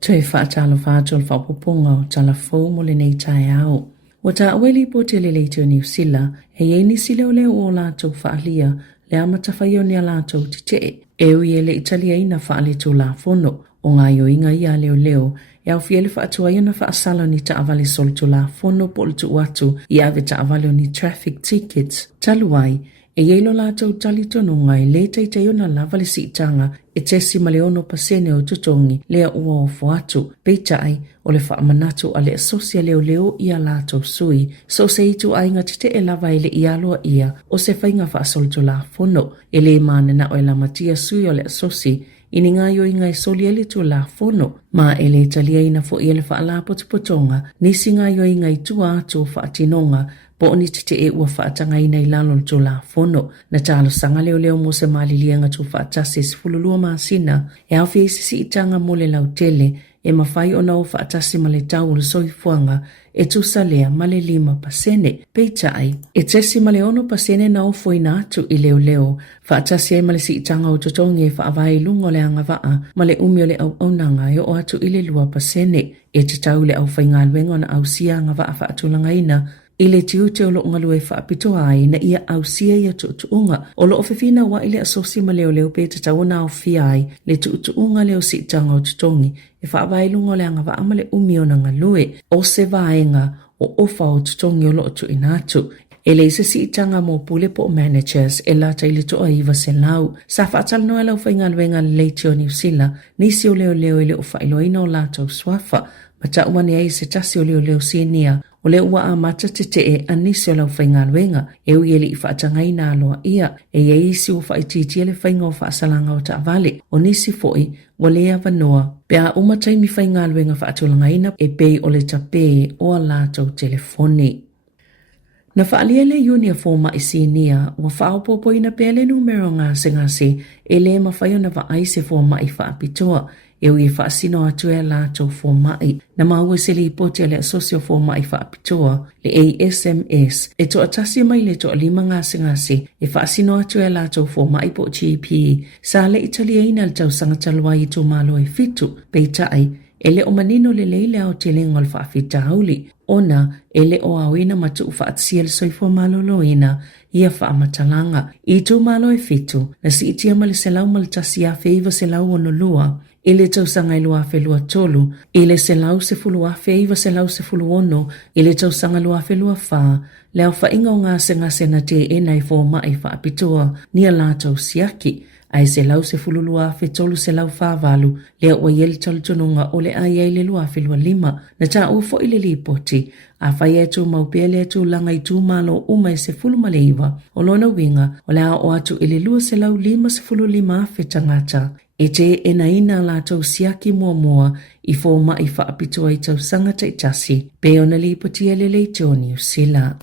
Tui whaatalo whātul whapoponga o tala fō mo le nei tai au. Wa ta aweli po te le leitio New Zealand, he e nisi leo leo o lātou whaalia, le amata whaio ni a lātou te te. Ewi e le Italia ina whaale tō la fono, o ngā yo inga ia leo leo, e au fiele whaatua iona whaasalo ni ta avale sol tō la fono po le tu watu, i ave ta avale ni traffic tickets. Taluai, e yeilo lātou tali tono ngai le teite iona lava le siitanga, e tesi maleono pasene o tutongi lea ua o fuatu, peitai o le whaamanatu a le asosia leo leo ia lātou sui, so se itu ainga te e lava ele ialoa ia, o se whainga whaasolto la fono, e le manena o e la matia sui o le asosi, ini ngā yo inga e soli ele tu la fono, ma ele talia ina fo ele whaala potupotonga, nisi ngā yo inga i tua atu whaatinonga, po ni te e ua whaatanga ina i lalo tu la fono, na talo sanga leo leo mo se malilianga tu whaatase sifululua maasina, e au fie sisi itanga mo le lautele, e mawhai o nao whaatase ma le tau le soifuanga, e tu salea ma le 5%, peitai, e tesi ma le 1% nao foina atu i leo leo, whaatase e ma le si itanga o totongi e whaavai lungo le anga waa, ma le umio le au aunanga e o atu i le 2%, e te tau le au whaingalwenga na au sianga waa whaatulanga ina, ile tiute o lo ngalu e whaapito ai na ia au sia ia tuutuunga. O lo ofefina wa ile asosi ma leo leo pe te tauna au fiai le tuutuunga leo si tanga o tutongi. E whaavailungo le anga wa amale umio na ngalue o se vaenga o ofa o tutongi o lo tu inatu. E le se si tanga mo pule po managers e lata ili to aiva se lau. Sa whaatal noa lau whaingalwenga leitio New Zealand nisi o leo leo ile o whailoina o lata o swafa. Mata uane ai se tasi o leo leo sienia. O le ua a mata te te e anisi o lau whaingaluenga, e ui ele i whaatangai nā loa ia, e ia isi o whaititi ele whainga o whaasalanga o taavale, o nisi foi, wa lea vanoa, pea umatai mi whaingaluenga whaatulangaina e pei o le tape o a lātou telefoni. Na whaalia le unia fōma i sinia, wa whaopopo ina pele numero ngase, e le mawhaio na waaise fōma i whaapitoa, e ui whaasino atu e lātou fōmai, na maua se li ipote le asosio fōmai whaapitoa, le ASMS, e to atasi mai le to alima ngase, e whaasino atu e lātou fōmai po GP, sa le Italia ina le tau sangatalua i tō malo e fitu, peitai, e le o manino le leile au te lingol whaafita hauli, ona e le o awina matu whaatsia le soifua malolo ina, ia whaamatalanga, i tō malo e fitu, na si itia male se lau maltasi a feiva se lau ono lua, ile tau sanga i lua fe lua tolu, ile se lau se fulu afe iwa se lau se fulu ono, ile tau sanga lua fe lua faa, leo fa inga o ngase na te ena i fō mai wha apitoa, nia lātou siaki, ai se lau se fulu lua afe tolu se lau faa valu, leo o yeli tolu tonunga o le ai le lua afe lua 5, na ta ufo ile li poti, a whai etu maupele etu langa i tū malo umai se fulu maleiwa, o lona winga, o lea o atu ile lua se lau 5 se fulu 5 afe tangata, e te e na ina lātou siaki mua i fōma i whaapitoa i tau sangata i tasi, pe ona li potia le leitio New Zealand.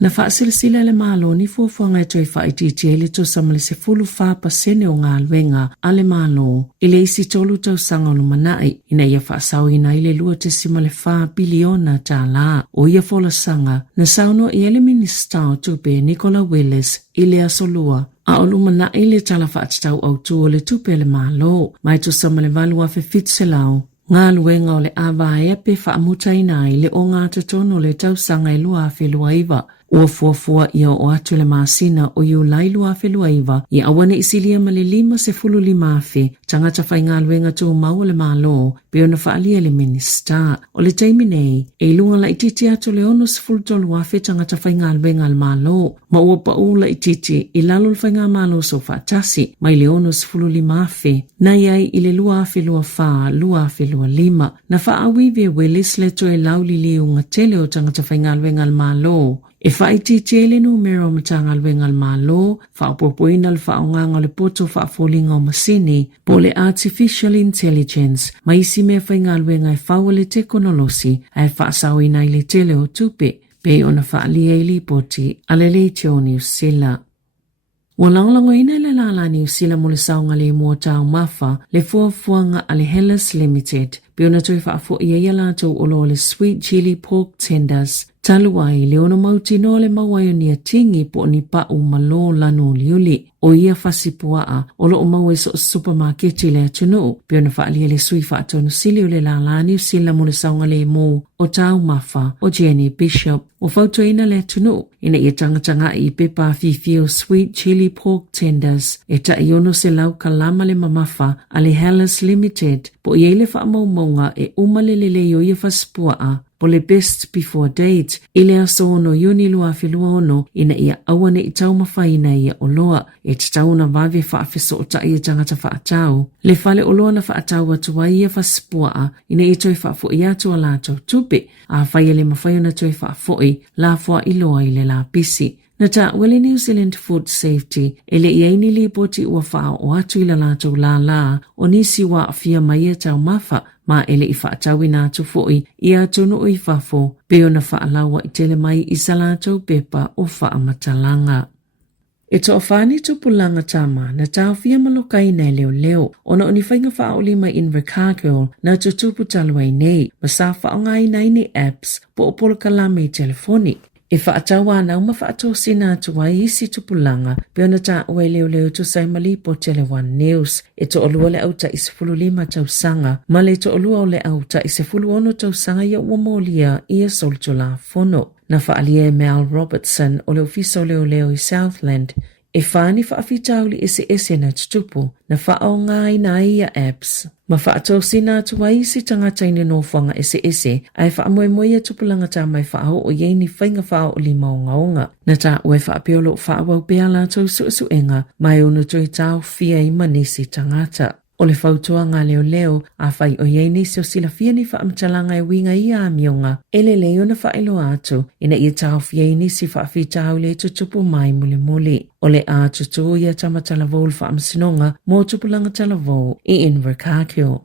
Na whaasilsila le malo ni fuafuanga e toi whaititi e le to samale se fulu whapasene o ngā alwenga a le malo, i le isi tolu tau sanga o manai, ina ia whaasau ina i le lua te simale wha biliona Tala, o ia fola sanga, na sauno i ele minista o tupe Nicola Willis i le asolua, a o lumana i le tala whaatitau au tu o le tupe le malo, mai tu samale valua fe fitselau, ngā luenga o le awa e pe whaamuta ina i le o ngā tatono le tau sanga i lua fe lua iwa, ua fuafua ia o atu le maasina o iu lailu a whelua iwa, i awane isilia ma le 5 se fulu 5 afe, tangata whai ngā luenga tō mau le malo, pe ona whaalia le minista. O le teimi nei, e lunga la ititi atu le 1 se fulu tolu afe tangata whai ngā luenga le malo, ma ua pa ula ititi i lalo le whai ngā malo so whaatasi, mai le 1 se fulu 5 afe, na iai i le lua afe lua wha, lua afe lua 5, na whaawive Willis le to e lauli liu ngā tele o tangata whai ngā luenga le malo, e whaiti le numero matanga luenga le malo, whaapopoina le whaonganga le poto whaafolinga o masini, po le artificial intelligence, ma isi mea whainga luenga e whaua le tekonolosi, ai whaasau ina i le tele o tupe, pe ona whaalia i li poti, ale leitio New Zealand. Ua langolango ina le lala New Zealand mo le saunga le mua tau mafa, le fuafuanga a le Hellas Limited, pe ona toi whaafo ia ia lātou olo le sweet chili pork tenders, Taluai leono mautino le mawayo ni atingi po ni pa umalo lanu liuli. O ia fasipua o lo mawe so supermarket le tunu pe ona fa le sui fa tonu sili le lalani sila mo le saunga le mo o tau mafa o Jenny Bishop o fauto ina le tunu ina ia tanga I pepa fifio sweet chili pork tenders e ta iono se lau kalama le mamafa ale Hellas Limited po iele fa maunga e umalelele yo ia fasipua po le best before date ile aso no yuni lua filua ono ina ia awane I tau mafaina ia oloa e tau na vave whaafiso o ta ia tangata whaatau. Le fale oloa na whaatau atua ia whasipua ina I toi whaafo ia tua la tau tupe a whaia le mawhaio na toi whaafoi la fua iloa I le la pisi. Na ta wele New Zealand Food Safety ele iaini li poti ua whaa o atu ila la tau la o nisi wa afia maia tau mafa ma ele I whaatau ina atu foi ia tunu o I whafo peo na whaalawa I tele mai I sala tau pepa o whaamatalanga. E to ofani tupulanga tama na tau fia malokai na leo ona oni whainga wha o lima in Recagirl na tutupu talwai nei masa wha o ngai nai ni apps po o polo kalame telefoni. E whaatawa na uma whaato sina atua isi tupulanga pe ona ta ue leo tu saimali po Tele One News. E to olua le auta I 15 tausanga ma le to olua o le auta I 11 tausanga ia uamolia ia soltula fono. Na whaalie Mel Robertson o le ofiso leo I Southland. E whaani whaafitauli ese na tutupu na whaao ngai na ia apps. Ma whaato sina atua isi tangata ine no whanga ese ai whaamoemoia tupulanga ta mai whaao o yeini whainga whao o lima o ngaonga. Na ta ue whaapeolo whaawau pea la tau suenga mai ono toi tau fia I manisi tangata. O le fautua ngā leo a whai o yeini seo sila fia ni whaamtalanga e winga ia amionga ele leo na whaelo atu ina ia tau fia ini si whaafitau le tutupu mai muli. O le a tutu ia tamatalavo le whaamsinonga mō tupulanga talavo I in Recagirl.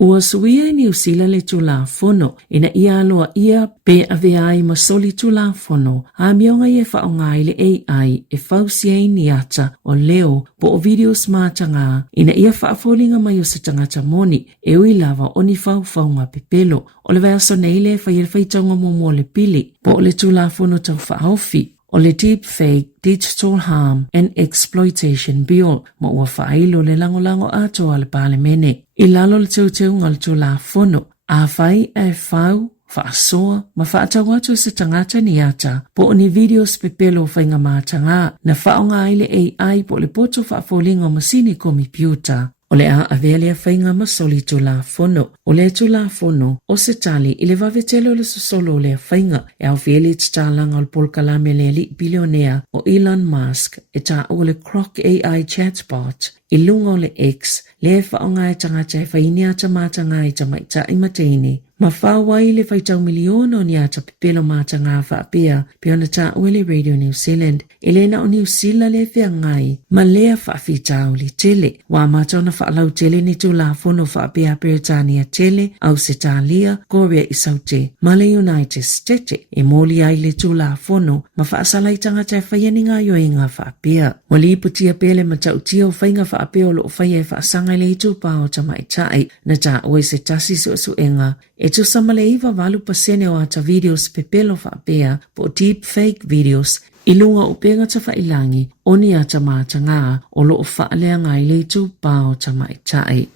Ua suia I New Zealand le tula fono ina ia aloa ia pe aveai masoli tula fono a mionga ia whaonga le AI e fausia ni ata o leo po o videos mātanga ina ia whaafolinga mai o se tangata moni e ui lava o ni whaunga pepelo o le vaiaso neile whaiel whaitonga momo le pili po le tula fono tau whaofi. O le Deep Fake Digital Harm and Exploitation Bill ma ua whailo le lango ato ale pale mene. I lalo le teu ngal tu la fono a whai e whau whaasoa ma whaatau atu se tangata ni ata po ni videos pepelo whainga mātanga na whaonga ile AI po le poto whaafolinga masini kompiuta. O le a avelia whainga masoli tu la fono. O le tu la fono o se tali I le vavetelo le sosolo le whainga e au whieli titalanga o le polkalame le li bilionea o Elon Musk e ta o le Croc AI chatbot I lunga o le X le whaonga e tangata e whaini ata mātanga e tamaita I mateini. Ma whawai le whaitau miliono ni ata pepelo mātanga whaapea pe ona ta uele Radio New Zealand. Elena o New Zealand le whea ngai ma lea whaafitau li tele. Wa mātona whaalau tele ni tu la fono whaapea Peritania tele au Setalia, Korea I Saute, ma le United States e moli ai le tu la fono ma whaasalai tangata e whaiani ngā yoinga whaapea. Wali putia pele ma tautia o whainga whaapea o lo whaia e whaasanga le itu pao tamaitai na ta oe se tasi suenga. E tu samale iwa valu pasene o ata videos pepelo whaapea po deep fake videos I lunga o penga ta whailangi o ni ata mātanga o lo o whaalea ngai le tu pao tamaitai.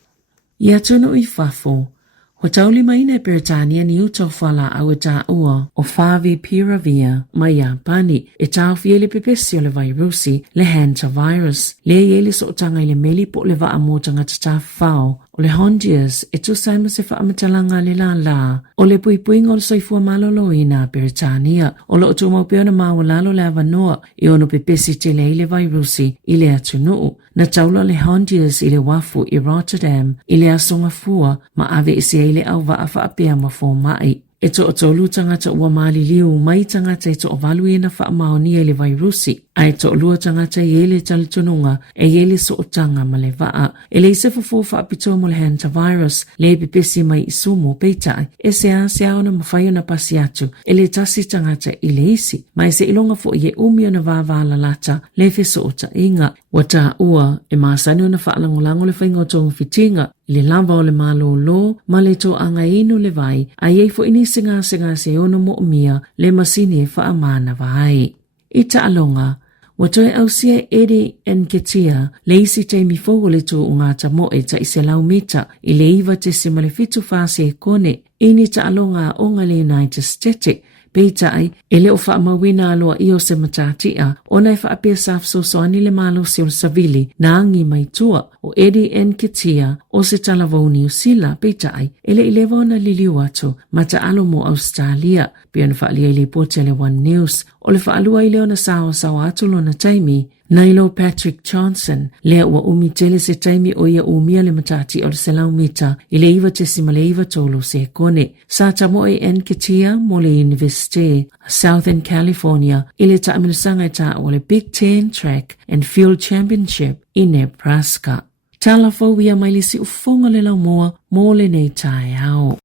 Ia tunu I whafo, ho tauli maina e Peritania ni utau whala au e tā ua o whavi piravia mai Japani e tau fiele pepesi o le vairusi le hantavirus. Le iele so tanga I le meli po le waa mōtanga ta whao o le Honduras e tu saima se whaamatalanga le la o le puipuinga o le soifua malolo I nā Peritania o lo tu maupeona maua lalo le avanoa I ono pepesi te le ile vairusi I le atunuu. Na taula le Honduras I le wafu I Rotterdam I le asonga fua ma ave isi ile au waa whaapea ma fō mai. E to o tolu tangata ua maali liu mai tangata e to o valu ina wha maonia le vairusi. Ai to lua tangata yele talitununga e yele so otanga malevaa. Ele se fufufa apito mo le hantavirus le pipesi mai isumo peitai. E se aona mawhaio na pasi atu. Ele tasi tangata ile isi. Mai se ilonga fo ye umio na vāvala lata le fe so ota inga. Wata ua e maasani o na whaalangolango le whaingo tongu fitinga. Le lava o le malo lo, ma le to anga inu le vai. A yei fo ini singa se ono mo umia le masini e whaamana vai. Ita alonga. Watoe au sia eri en ketia, le isi te mifogo le tu ungata moe ta ise lau mita, i le iwa te se malefitu fase e kone, ini ta alonga onga le United States, peita ai, ele o wha mawina aloa i o se matatia, ona e wha apia safso soani le malo se o savili, na angi mai tua, o eri en ketia, o se talavau New Zealand, peita ai, ele i lewa ona lili watu, mata alo mo Australia, pian wha alia i le pote le One News, o le whaalua i leo na sawa atulo na taimi, Nailo Patrick Johnson, lea ua umi tele se taimi o ia umia le matati o le selau mita, i le iwa te sima le iwa tolo se kone. Sa tamo e en ketia mo le University Southern California, i le taamilasanga ta o le Big Ten Track and Field Championship i Nebraska. Tala fau ia mai le si ufonga le lau moa, mo le nei tae au.